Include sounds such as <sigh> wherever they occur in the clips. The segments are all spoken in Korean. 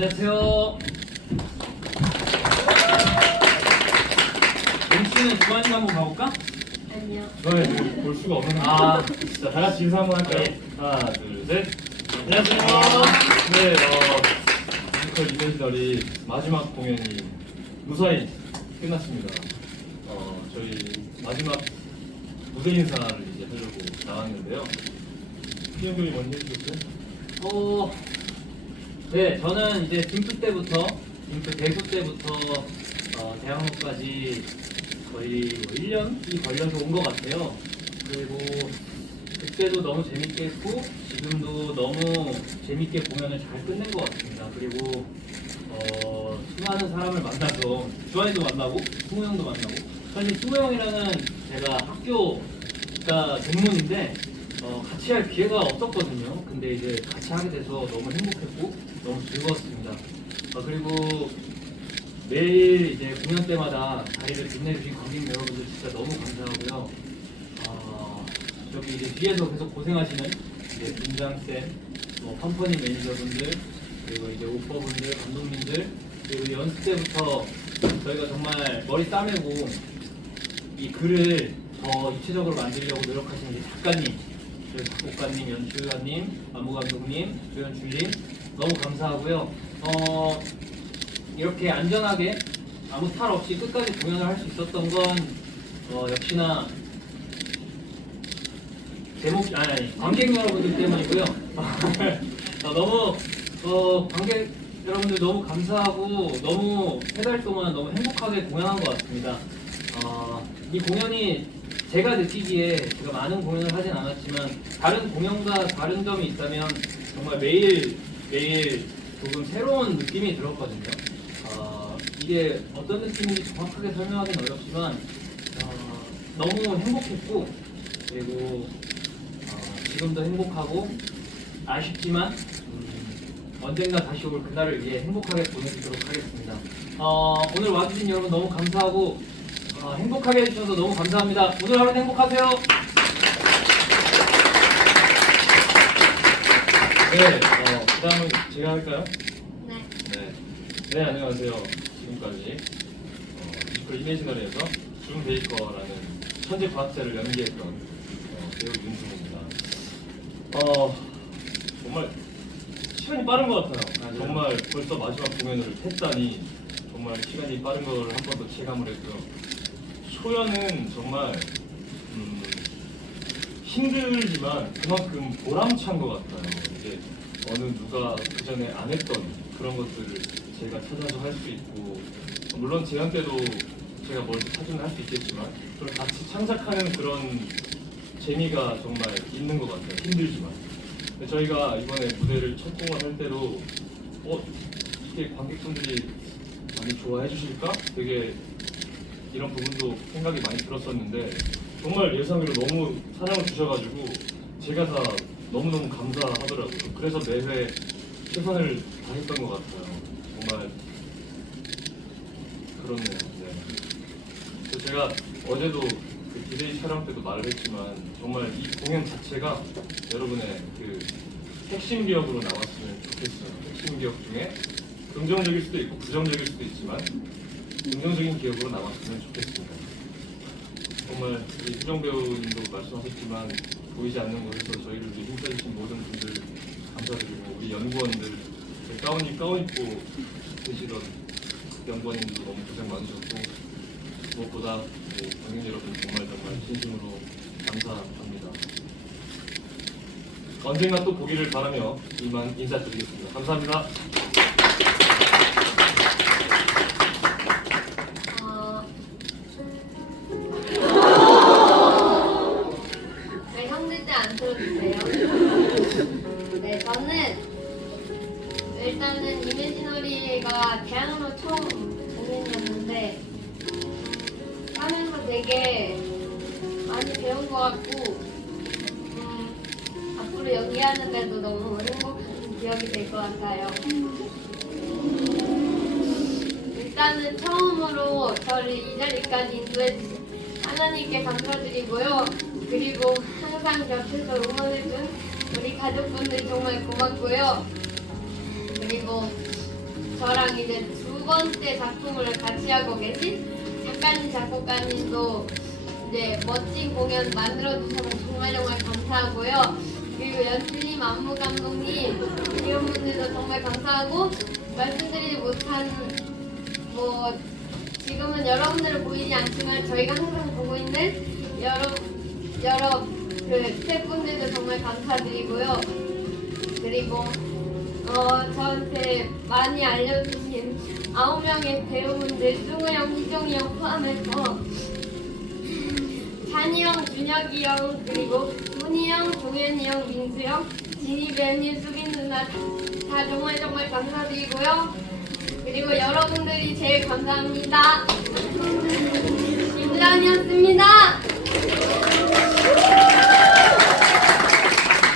안녕하세요. MC는 주관이 한번 가볼까? 아니요. 저희 볼 수가 없는 아, 자, 다 같이 인사 한번 할까요? 네. 하나, 둘, 셋. 안녕하세요. 네, 어, 뮤지컬 이벤트널이 마지막 공연이 무사히 끝났습니다. 어, 저희 마지막 무대 인사를 이제 하려고 나왔는데요. 피엠 교이 먼저 해주셨어요? 어, 네, 저는 이제 딩크 때부터, 딩크 대수 때부터 어, 대학로까지 거의 뭐 1년이 걸려서 온 것 같아요. 그리고 그때도 너무 재밌게 했고, 지금도 너무 재밌게 공연을 잘 끝낸 것 같습니다. 그리고 어, 수많은 사람을 만나서 주환이도 만나고, 승우 형도 만나고, 사실 승우 형이랑은 제가 학교가 동문인데 어, 같이 할 기회가 없었거든요. 근데 이제 같이 하게 돼서 너무 행복했고 너무 즐거웠습니다. 어, 그리고 매일 이제 공연 때마다 자리를 빛내주신 관객 여러분들 진짜 너무 감사하고요. 어, 저기 이제 뒤에서 계속 고생하시는 이제 분장쌤, 뭐 컴퍼니 매니저분들, 그리고 이제 오퍼분들, 감독님들, 그리고 연습 때부터 저희가 정말 머리 싸매고 이 글을 더 입체적으로 만들려고 노력하시는 작가님, 저희 작곡가님, 연출가님, 안무 감독님, 조연 줄님 너무 감사하고요. 어, 이렇게 안전하게 아무 탈 없이 끝까지 공연을 할 수 있었던 건 어, 역시나 제목 아니, 아니 관객 여러분들 때문이고요. <laughs> 어, 너무 어, 관객 여러분들 너무 감사하고 너무 세 달 동안 너무 행복하게 공연한 것 같습니다. 어, 이 공연이 제가 느끼기에 제가 많은 공연을 하진 않았지만 다른 공연과 다른 점이 있다면 정말 매일 매일 조금 새로운 느낌이 들었거든요. 어, 이게 어떤 느낌인지 정확하게 설명하기는 어렵지만 어, 너무 행복했고 그리고 어, 지금도 행복하고 아쉽지만 음, 언젠가 다시 올 그날을 위해 행복하게 보내드리도록 하겠습니다. 어, 오늘 와주신 여러분 너무 감사하고 어, 행복하게 해주셔서 너무 감사합니다. 오늘 하루 행복하세요. 네, 어, 그 다음은 제가 할까요? 네. 네. 네, 안녕하세요. 지금까지 어, 뮤지컬 이미지널에서 준 베이커라는 천재 과학자를 연기했던 어, 배우 윤승입니다. 어, 정말 시간이 빠른 것 같아요. 맞아요. 정말 벌써 마지막 공연을 했다니 정말 시간이 빠른 걸 한 번 더 체감을 했고요. 초연은 정말 음, 힘들지만 그만큼 보람찬 것 같아요. 이제 어느 누가 그 전에 안 했던 그런 것들을 제가 찾아서 할 수 있고 물론 제한 때도 제가 뭘 찾으면 할 수 있겠지만 그걸 같이 창작하는 그런 재미가 정말 있는 것 같아요. 힘들지만 저희가 이번에 무대를 첫 공을 할 때도 어 이게 관객분들이 많이 좋아해 주실까? 되게 이런 부분도 생각이 많이 들었었는데 정말 예상외로 너무 사랑을 주셔가지고 제가 다 너무너무 감사하더라고요. 그래서 매회 최선을 다했던 것 같아요. 정말 그렇네요. 네. 제가 어제도 그 디데이 촬영 때도 말을 했지만 정말 이 공연 자체가 여러분의 그 핵심 기억으로 나왔으면 좋겠어요. 핵심 기억 중에 긍정적일 수도 있고 부정적일 수도 있지만 긍정적인 기억으로 남았으면 좋겠습니다. 정말 우리 수정 배우님도 말씀하셨지만 보이지 않는 곳에서 저희를 위해 힘써주신 모든 분들 감사드리고 우리 연구원들 가운 입 가운 입고 계시던 연구원님도 너무 고생 많으셨고 무엇보다 우리 관객 여러분 정말 정말 진심으로 감사합니다. 언젠가 또 보기를 바라며 이만 인사드리겠습니다. 감사합니다. 같고 음, 앞으로 연기하는 데도 너무 행복한 기억이 될 것 같아요. 일단은 처음으로 저를 이 자리까지 인도해 주신 하나님께 감사드리고요. 그리고 항상 곁에서 응원해준 우리 가족분들 정말 고맙고요. 그리고 저랑 이제 두 번째 작품을 같이 하고 계신 작가님 작곡가님도 이제 멋진 공연 만들어 주셔서 정말 정말 감사하고요. 그리고 연출님, 안무 감독님 이런 분들도 정말 감사하고 말씀드리지 못한 뭐 지금은 여러분들은 보이지 않지만 저희가 항상 보고 있는 여러 여러 그 스태프분들도 정말 감사드리고요. 그리고 어 저한테 많이 알려주신 아홉 명의 배우분들 승우 형, 희종이 형 포함해서 찬이 형, 준혁이 형, 그리고 문희 형, 동현이 형, 민수 형, 진희 배우님, 수빈 누나 다, 다 정말 정말 감사드리고요. 그리고 여러분들이 제일 감사합니다. 김주환이었습니다.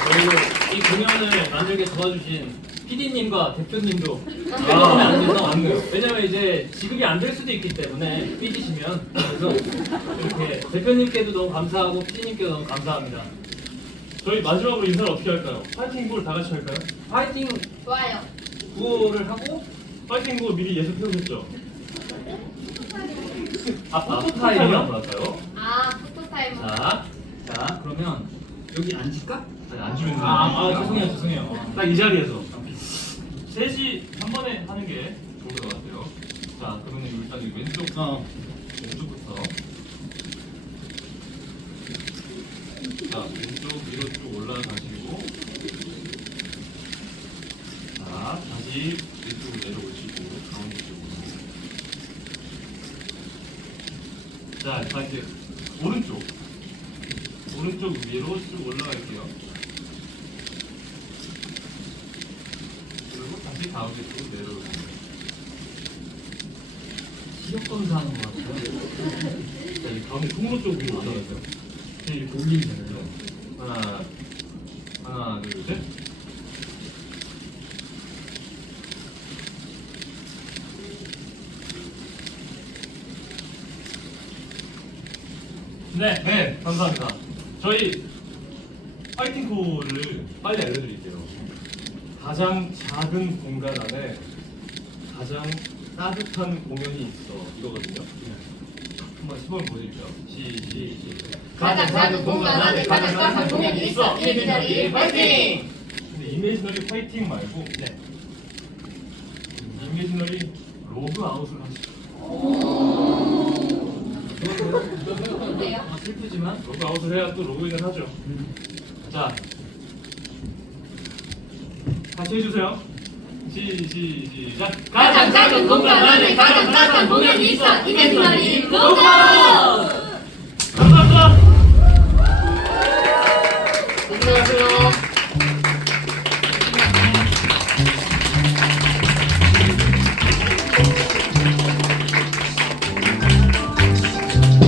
그리고 이 공연을 만들게 도와주신 PD님과 대표님도 아, 아, 안 돼서. 왜냐면 이제 지급이 안 될 수도 있기 때문에 삐지시면 그래서 이렇게 대표님께도 너무 감사하고 PD님께도 너무 감사합니다. 저희 마지막으로 인사를 어떻게 할까요? 파이팅 구를 다 같이 할까요? 파이팅 좋아요. 구호를 하고 파이팅 구 미리 예습 해 오셨죠? 아 포토타임을 포토타임이요? 한번 할까요? 아 포토타임. 자, 자 그러면 여기 앉을까? 아니, 앉으면 아, 아, 아 죄송해요 죄송해요. 딱 이 자리에서 셋이 한 번에 하는 게 좋을 것 같아요. 자, 그러면 일단 이 왼쪽 어. 왼쪽부터. 자, 왼쪽 위로 쭉 올라가시고. 자, 다시 왼쪽으로 내려오시고 가운데 쪽으로. 자, 자 이제 오른쪽. 오른쪽 위로 쭉 올라갈게요. 가운데 쪽으로 내려오세요. 시력 검사하는 것 같아요. 자, 이 가운데 통로 쪽 위로 올라가세요. 이렇게 돌리면 되죠. 하나, 하나, 둘, 셋. 네, 네, 감사합니다. 저희 파이팅 코를 빨리 알려드릴게요. 가장 작은 공간 안에 가장 따뜻한 공연이 있어 이거거든요. 한번 시범을 보여드릴게요. 시, 시, 시. 가장 작은 공간 안에 가장 따뜻한 공연이 있어. 이미지너리 파이팅! 근데 이미지너리 파이팅 말고 네. 이미지너리 로그 아웃을 하시죠. <laughs> 아, 슬프지만 로그 아웃을 해야 또 로그인을 하죠. 자, 다시 해주세요. 시, 시, 시작. 가장 작은 공간 안에 가장 따뜻한 공연이 있어. 이미지너리 로고!